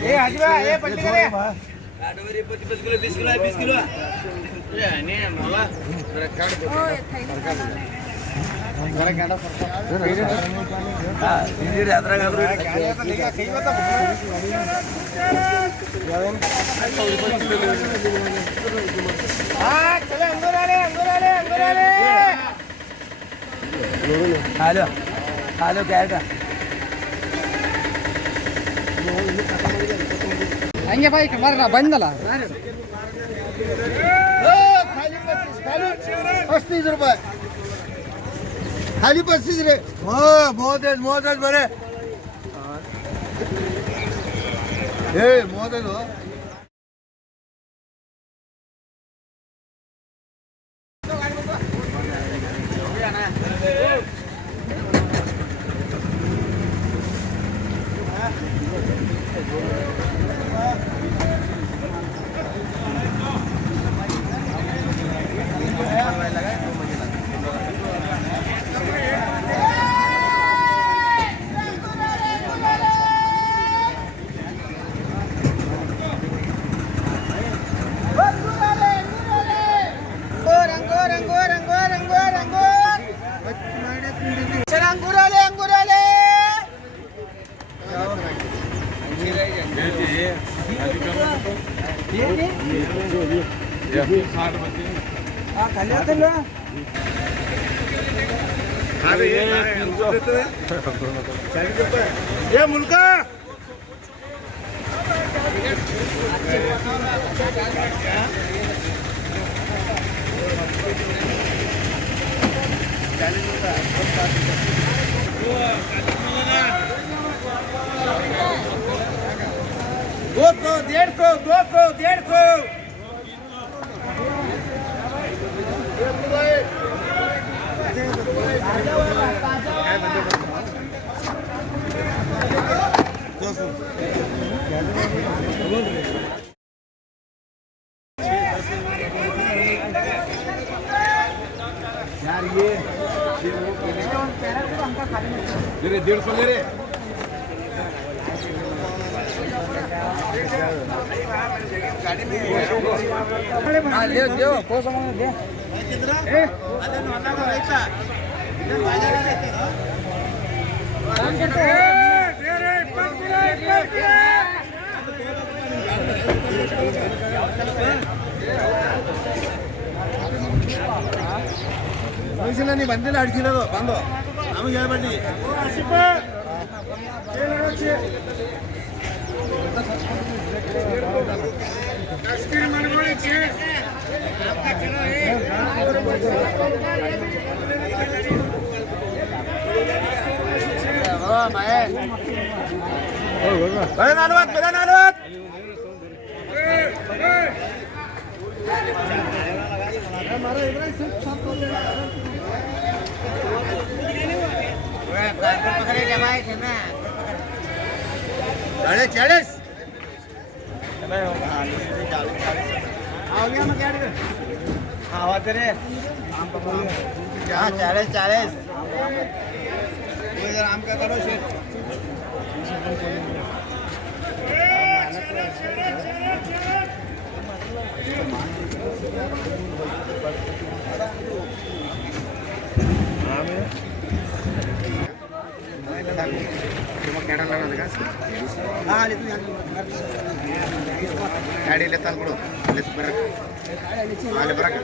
ए आजवा ए पट्टी करे काढवरी 25 kilo 20 kilo 20 kilo ए आणि मला जरा काढ दे जरा काढा हां इंजिन यात्रा घालू गाडी आता लेगा खई होता हां चले अंदर आले हेलो हेलो क्या हंगे भाई मारना बंद झाला 35 रुपये खाली 35 रे हो मोहत बरे ए मोहत हो ये मुलका दो सौ 150 यार ये 150 ले रे गाड़ी में ले दो कोई सामान दे ए अरे नोना का ऐसा इधर बाजार में लेते हो दे रे 5 नहीं बंदे अड़चिलो बंदो नಮಗೆ ಹೇಳ್ಬೇಡಿ ಆಸಿಫ कष्टी मनगोळी छे आपका चलो ए ओ भाई बड़ा नालवत हमारा इब्राहिम सब पकड़े क्या भाई थे ना 40 आओ गया मैं क्या आवा तेरे आम का बोल हां 40 वो इधर आम का करो शेट गाड़ी लेता बड़ो बरक